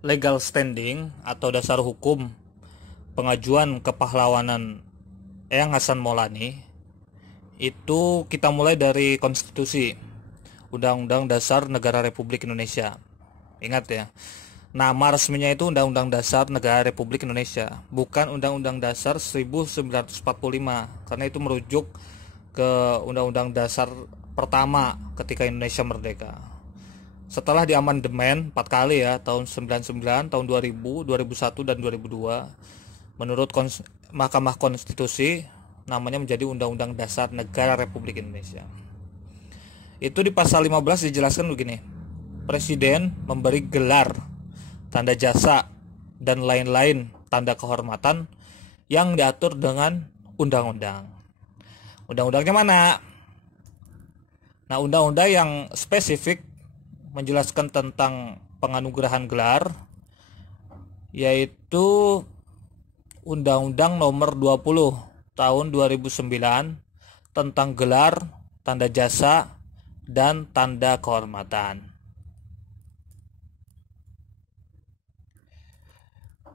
legal standing atau dasar hukum pengajuan kepahlawanan Eyang Hasan Maulani itu kita mulai dari konstitusi Undang-Undang Dasar Negara Republik Indonesia. Ingat ya, nama resminya itu Undang-Undang Dasar Negara Republik Indonesia, bukan Undang-Undang Dasar 1945, karena itu merujuk ke Undang-Undang Dasar pertama ketika Indonesia merdeka. Setelah diamandemen 4 kali ya, tahun 99, tahun 2000, 2001 dan 2002. Menurut Mahkamah Konstitusi namanya menjadi Undang-Undang Dasar Negara Republik Indonesia. Itu di pasal 15 dijelaskan begini. Presiden memberi gelar, tanda jasa, dan lain-lain tanda kehormatan yang diatur dengan undang-undang. Undang-undangnya mana? Nah, undang-undang yang spesifik menjelaskan tentang penganugerahan gelar yaitu Undang-Undang Nomor 20 Tahun 2009 tentang gelar, tanda jasa, dan tanda kehormatan.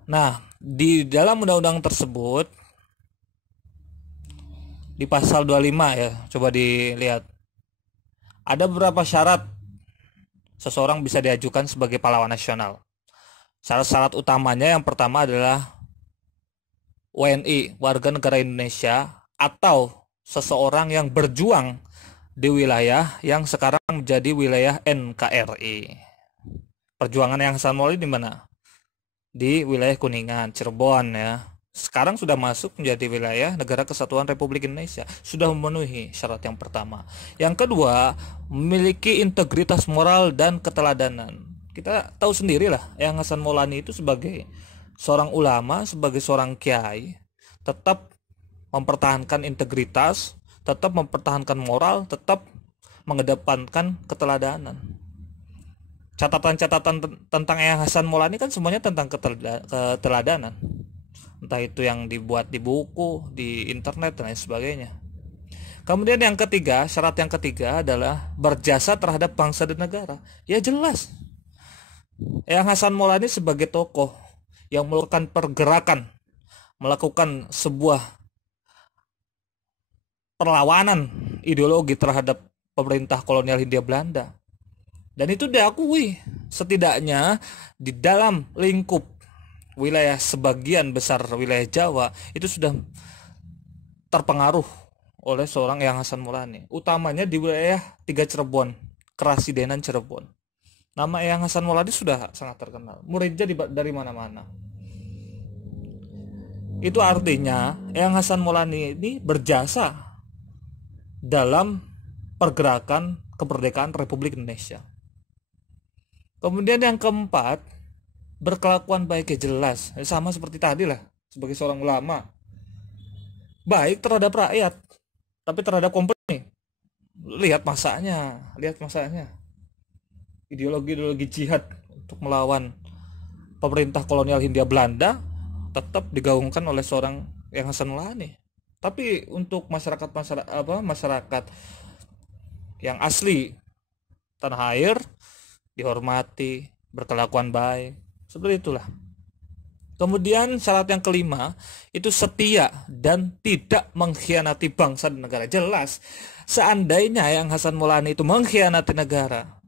Nah, di dalam undang-undang tersebut di pasal 25 ya, coba dilihat. Ada beberapa syarat seseorang bisa diajukan sebagai pahlawan nasional. Syarat-syarat utamanya yang pertama adalah WNI, warga negara Indonesia, atau seseorang yang berjuang di wilayah yang sekarang menjadi wilayah NKRI. Perjuangan Eyang Hasan Maulani di mana? Di wilayah Kuningan, Cirebon ya. Sekarang sudah masuk menjadi wilayah Negara Kesatuan Republik Indonesia. Sudah memenuhi syarat yang pertama. Yang kedua, memiliki integritas moral dan keteladanan. Kita tahu sendirilah, Eyang Hasan Maulani itu sebagai seorang ulama, sebagai seorang kiai, tetap mempertahankan integritas, tetap mempertahankan moral, tetap mengedepankan keteladanan. Catatan-catatan tentang Eyang Hasan Maulani kan semuanya tentang keteladanan. Entah itu yang dibuat di buku, di internet, dan lain sebagainya. Kemudian yang ketiga, syarat yang ketiga adalah berjasa terhadap bangsa dan negara. Ya jelas, Eyang Hasan Maulani sebagai tokoh yang melakukan pergerakan, melakukan sebuah perlawanan ideologi terhadap pemerintah kolonial Hindia Belanda. Dan itu diakui setidaknya di dalam lingkup wilayah sebagian besar wilayah Jawa itu sudah terpengaruh oleh seorang Eyang Hasan Maulani, utamanya di wilayah 3 Cirebon, Kerasidenan Cirebon. Nama Eyang Hasan Maulani sudah sangat terkenal, muridnya dari mana-mana. Itu artinya Eyang Hasan Maulani ini berjasa dalam pergerakan kemerdekaan Republik Indonesia. Kemudian yang keempat, berkelakuan baik ya jelas, sama seperti tadi lah, sebagai seorang ulama, baik terhadap rakyat, tapi terhadap kompeni, lihat masanya, ideologi jihad untuk melawan pemerintah kolonial Hindia Belanda tetap digaungkan oleh seorang Eyang Hasan Maulani. Tapi untuk masyarakat yang asli tanah air dihormati, berkelakuan baik, seperti itulah. Kemudian syarat yang kelima itu setia dan tidak mengkhianati bangsa dan negara. Jelas, seandainya Eyang Hasan Maulani itu mengkhianati negara,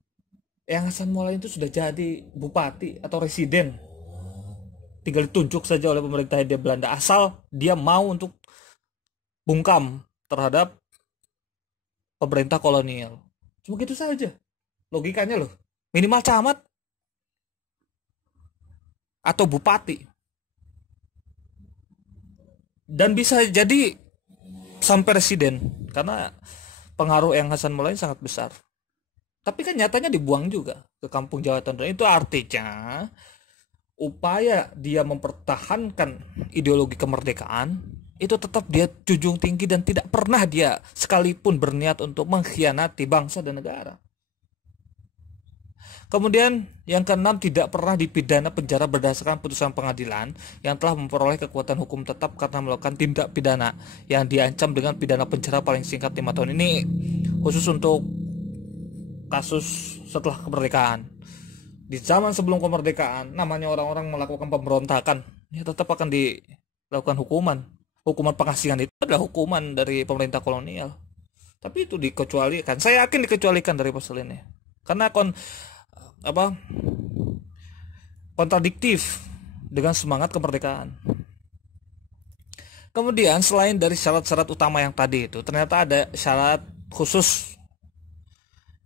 Eyang Hasan Maulani itu sudah jadi bupati atau residen, tinggal ditunjuk saja oleh pemerintah Hindia Belanda, asal dia mau untuk bungkam terhadap pemerintah kolonial. Cuma gitu saja logikanya loh. Minimal camat atau bupati, dan bisa jadi sampai residen, karena pengaruh Eyang Hasan Maulani sangat besar. Tapi kan nyatanya dibuang juga ke kampung Jawa Tengah. Itu artinya upaya dia mempertahankan ideologi kemerdekaan itu tetap dia junjung tinggi dan tidak pernah dia sekalipun berniat untuk mengkhianati bangsa dan negara. Kemudian yang keenam, tidak pernah dipidana penjara berdasarkan putusan pengadilan yang telah memperoleh kekuatan hukum tetap karena melakukan tindak pidana yang diancam dengan pidana penjara paling singkat 5 tahun. Ini khusus untuk kasus setelah kemerdekaan. di zaman sebelum kemerdekaan, namanya orang-orang melakukan pemberontakan, ya tetap akan dilakukan hukuman. Hukuman pengasingan itu adalah hukuman dari pemerintah kolonial. Tapi itu dikecualikan. Saya yakin dikecualikan dari pasal ini. Karena kontradiktif dengan semangat kemerdekaan. Kemudian selain dari syarat-syarat utama yang tadi itu, ternyata ada syarat khusus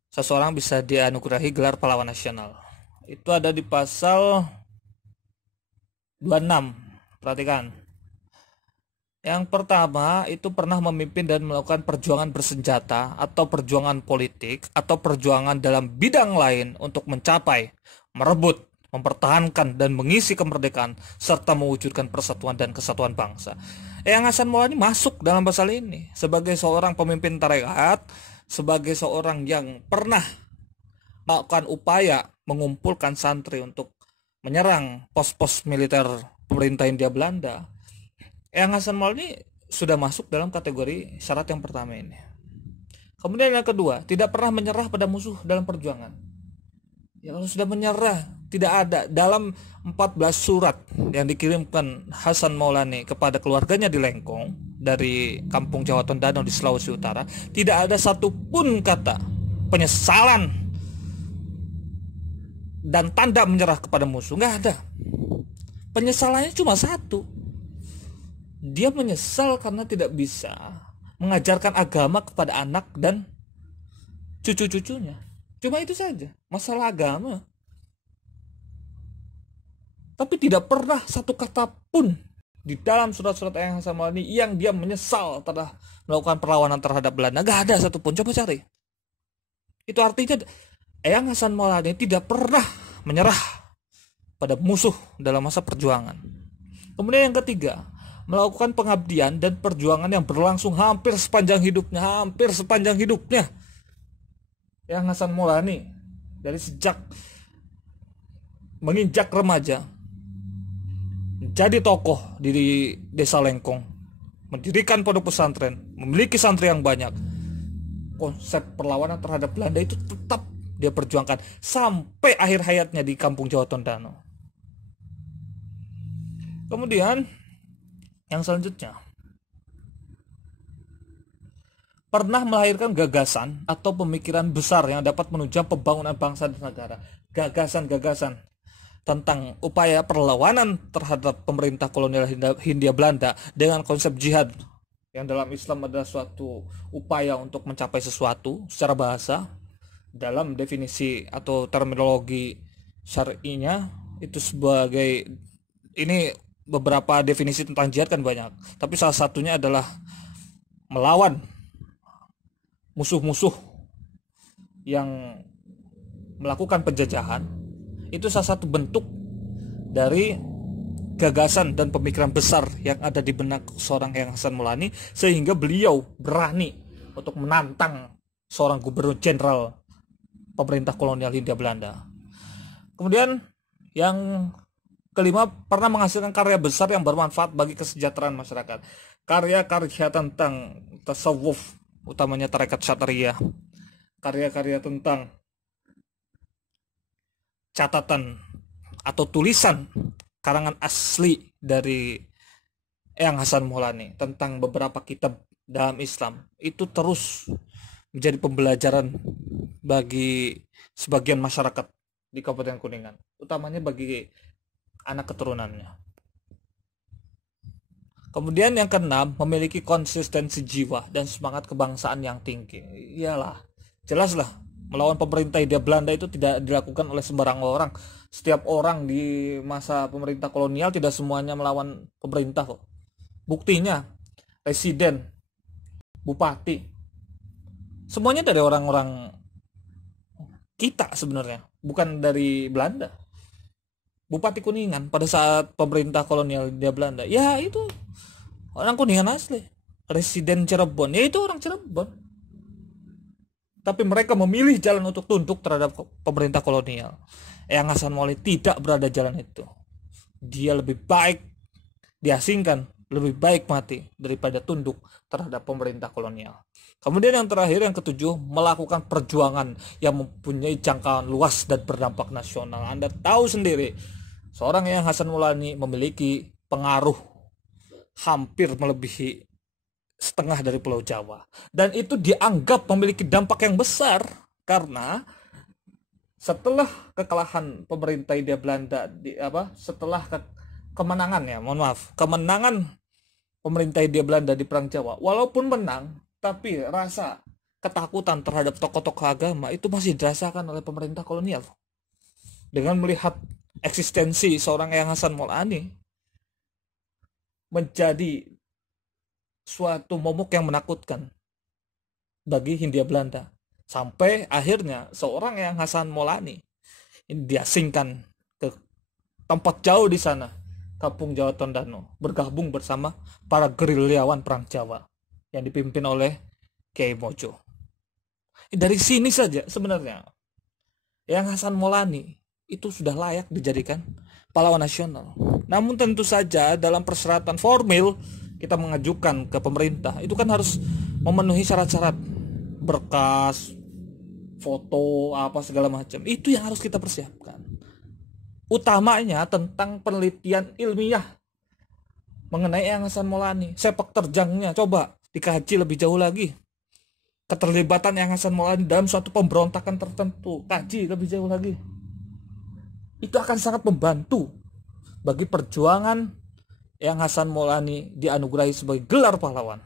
seseorang bisa dianugerahi gelar pahlawan nasional. Itu ada di pasal 26. Perhatikan. Yang pertama itu pernah memimpin dan melakukan perjuangan bersenjata atau perjuangan politik atau perjuangan dalam bidang lain untuk mencapai, merebut, mempertahankan dan mengisi kemerdekaan serta mewujudkan persatuan dan kesatuan bangsa. Eyang Hasan Maulana masuk dalam pasal ini sebagai seorang pemimpin tarekat, sebagai seorang yang pernah melakukan upaya mengumpulkan santri untuk menyerang pos-pos militer pemerintah Hindia Belanda. Eyang Hasan Maulana sudah masuk dalam kategori syarat yang pertama ini. Kemudian yang kedua, tidak pernah menyerah pada musuh dalam perjuangan. Ya, kalau sudah menyerah, tidak ada. Dalam 14 surat yang dikirimkan Hasan Maulana kepada keluarganya di Lengkong dari kampung Jawa Tondano di Sulawesi Utara, tidak ada satupun kata penyesalan dan tanda menyerah kepada musuh. Nggak ada. Penyesalannya cuma satu. Dia menyesal karena tidak bisa mengajarkan agama kepada anak dan cucu-cucunya. Cuma itu saja, masalah agama. Tapi tidak pernah satu kata pun di dalam surat-surat Eyang Hasan Maulana yang dia menyesal telah melakukan perlawanan terhadap Belanda. Gak ada satupun, coba cari. Itu artinya Eyang Hasan Maulana tidak pernah menyerah pada musuh dalam masa perjuangan. Kemudian yang ketiga, melakukan pengabdian dan perjuangan yang berlangsung hampir sepanjang hidupnya. Eyang Hasan Maulana dari sejak menginjak remaja menjadi tokoh di desa Lengkong, mendirikan pondok pesantren, memiliki santri yang banyak. Konsep perlawanan terhadap Belanda itu tetap dia perjuangkan sampai akhir hayatnya di kampung Jawa Tondano. Kemudian yang selanjutnya, pernah melahirkan gagasan atau pemikiran besar yang dapat menunjang pembangunan bangsa dan negara. Gagasan-gagasan tentang upaya perlawanan terhadap pemerintah kolonial Hindia Belanda dengan konsep jihad yang dalam Islam adalah suatu upaya untuk mencapai sesuatu secara bahasa. Dalam definisi atau terminologi syar'inya itu sebagai, ini beberapa definisi tentang jihad kan banyak, tapi salah satunya adalah melawan musuh-musuh yang melakukan penjajahan. Itu salah satu bentuk dari gagasan dan pemikiran besar yang ada di benak seorang Eyang Hasan Maulana, sehingga beliau berani untuk menantang seorang gubernur jenderal pemerintah kolonial Hindia Belanda. Kemudian yang kelima, pernah menghasilkan karya besar yang bermanfaat bagi kesejahteraan masyarakat. Karya-karya tentang tasawuf, utamanya tarekat Syatria. Karya-karya tentang catatan atau tulisan karangan asli dari Eyang Hasan Maulana tentang beberapa kitab dalam Islam itu terus menjadi pembelajaran bagi sebagian masyarakat di Kabupaten Kuningan, utamanya bagi anak keturunannya. Kemudian yang keenam, memiliki konsistensi jiwa dan semangat kebangsaan yang tinggi. Iyalah, jelaslah melawan pemerintah Hindia Belanda itu tidak dilakukan oleh sembarang orang. Setiap orang di masa pemerintah kolonial tidak semuanya melawan pemerintah kok. Buktinya presiden, bupati, semuanya dari orang-orang kita sebenarnya, bukan dari Belanda. Bupati Kuningan pada saat pemerintah kolonial Hindia Belanda, ya itu orang Kuningan asli. Residen Cirebon, ya itu orang Cirebon. Tapi mereka memilih jalan untuk tunduk terhadap pemerintah kolonial. Eyang Hasan Maulana tidak berada jalan itu. Dia lebih baik diasingkan, lebih baik mati daripada tunduk terhadap pemerintah kolonial. Kemudian yang terakhir, yang ketujuh, melakukan perjuangan yang mempunyai jangkauan luas dan berdampak nasional. Anda tahu sendiri, seorang yang Hasan Maulani memiliki pengaruh hampir melebihi setengah dari Pulau Jawa. Dan itu dianggap memiliki dampak yang besar karena setelah kekalahan pemerintah Hindia Belanda setelah kemenangan kemenangan pemerintah Hindia Belanda di Perang Jawa, walaupun menang, tapi rasa ketakutan terhadap tokoh-tokoh agama itu masih dirasakan oleh pemerintah kolonial. Dengan melihat eksistensi seorang Eyang Hasan Maulani menjadi suatu momok yang menakutkan bagi Hindia Belanda. Sampai akhirnya seorang Eyang Hasan Maulani ini diasingkan ke tempat jauh di sana, Kampung Jawa Tondano, bergabung bersama para gerilyawan Perang Jawa yang dipimpin oleh Kiai Mojo. Dari sini saja sebenarnya Eyang Hasan Maulani itu sudah layak dijadikan pahlawan nasional. Namun tentu saja dalam persyaratan formil kita mengajukan ke pemerintah itu kan harus memenuhi syarat-syarat berkas, foto, apa segala macam. Itu yang harus kita persiapkan. Utamanya tentang penelitian ilmiah mengenai Eyang Hasan Maulani, sepak terjangnya coba dikaji lebih jauh lagi. Keterlibatan Eyang Hasan Maulani dalam suatu pemberontakan tertentu, kaji lebih jauh lagi. Itu akan sangat membantu bagi perjuangan Eyang Hasan Maulani dianugerahi sebagai gelar pahlawan.